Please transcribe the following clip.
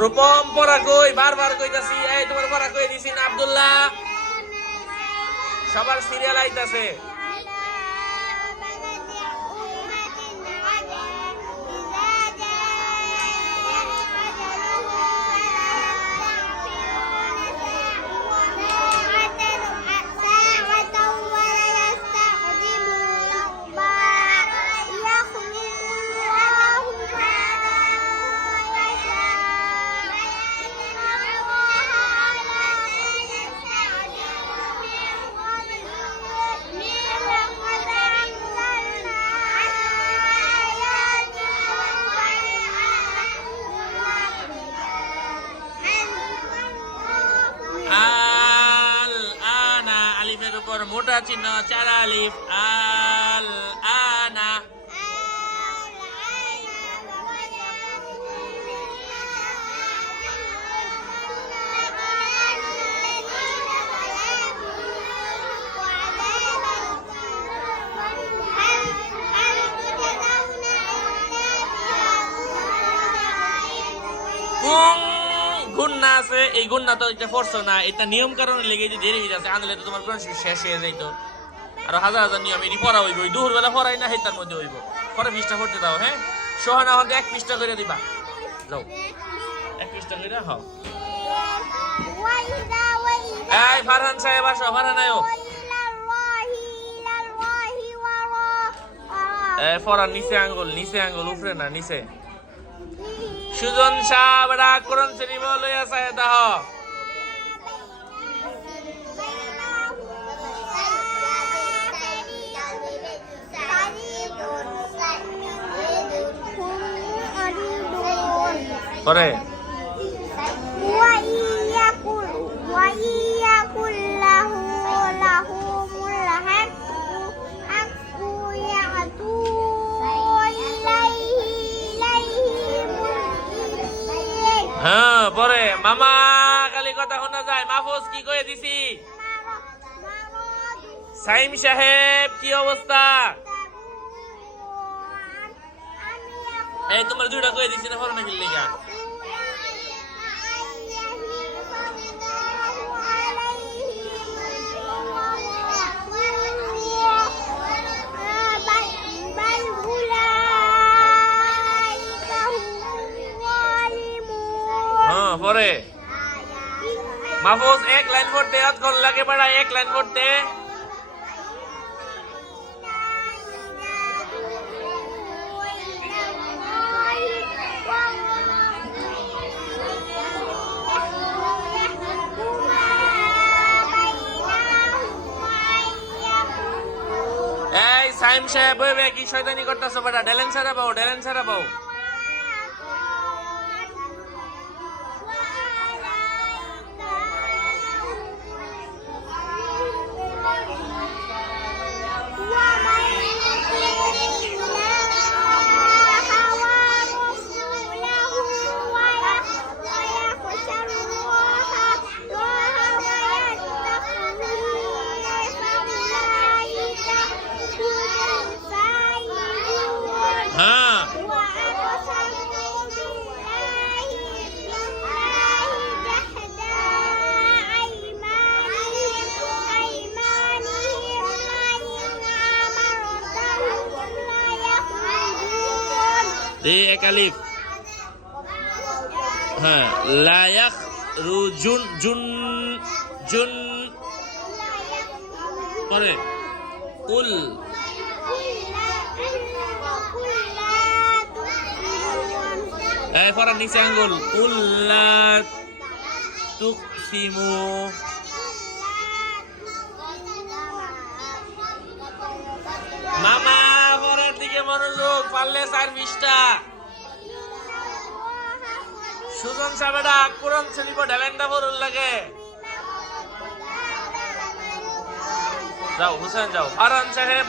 রূপম পড়া কই? বারবার কইতাছি, এই তোমার পড়া কই দিছি না আব্দুল্লাহ? সবার সিরিয়াল আইতাছে। উপর মোটা চিহ্ন চার আলিফ আল আনা কুং গুন্না আছে এই গুন্না তো এটা পড়ছো না এটা নিয়ম কারণে লেগে যে দেরি হয়ে যাচ্ছে আনলে তো তোমার শেষ হয়ে যাইতো। আর হাজার হাজার নিয়ম এটি পড়া হইব ওই দুপুর বেলা পড়াই না হেতার মধ্যে হইব। পরে পৃষ্ঠা পড়তে দাও হ্যাঁ? সোহানা আমাকে এক পৃষ্ঠা করে দিবা। যাও। এক পৃষ্ঠা করে হও। এই ফারহান সাহেব আসো ফারহান আয়ো। ফরান নিচে আঙ্গুল নিচে আঙ্গুল উপরে না নিচে। সুজন সাহেব রাগ করুন শ্রী লইয়া সাহেব দাহ পরে হ্যাঁ পরে। মামা, খালি কথা শোনা যায়। মাহফুজ, কি কয়ে দিছি? সাইম সাহেব, কি অবস্থা? এই, তোমার দুইটা কয়ে দিছি না ফরনা কিল পরে। মাহফুজ, এক লাইন পড়তে অতক্ষণ লাগে বাড়া এক লাইন পড়তে। এই সাইম সাহেব কি শয়তানি করতেছো বেটা। ডেলেন সারা পাও ডেলেন পাও এ এক হ্যাঁ লায়াক রুজুন জুন জুন। পরে কুল। এরপর নিচে আঙ্গুল। উল্লা তুকসিমু পারলে বিশটা। সুজন সাবেডা কোরআন শরীফ ঢালেন্ডা বরুল লাগে। যাও হুসেন যাও। ফারহান সাহেব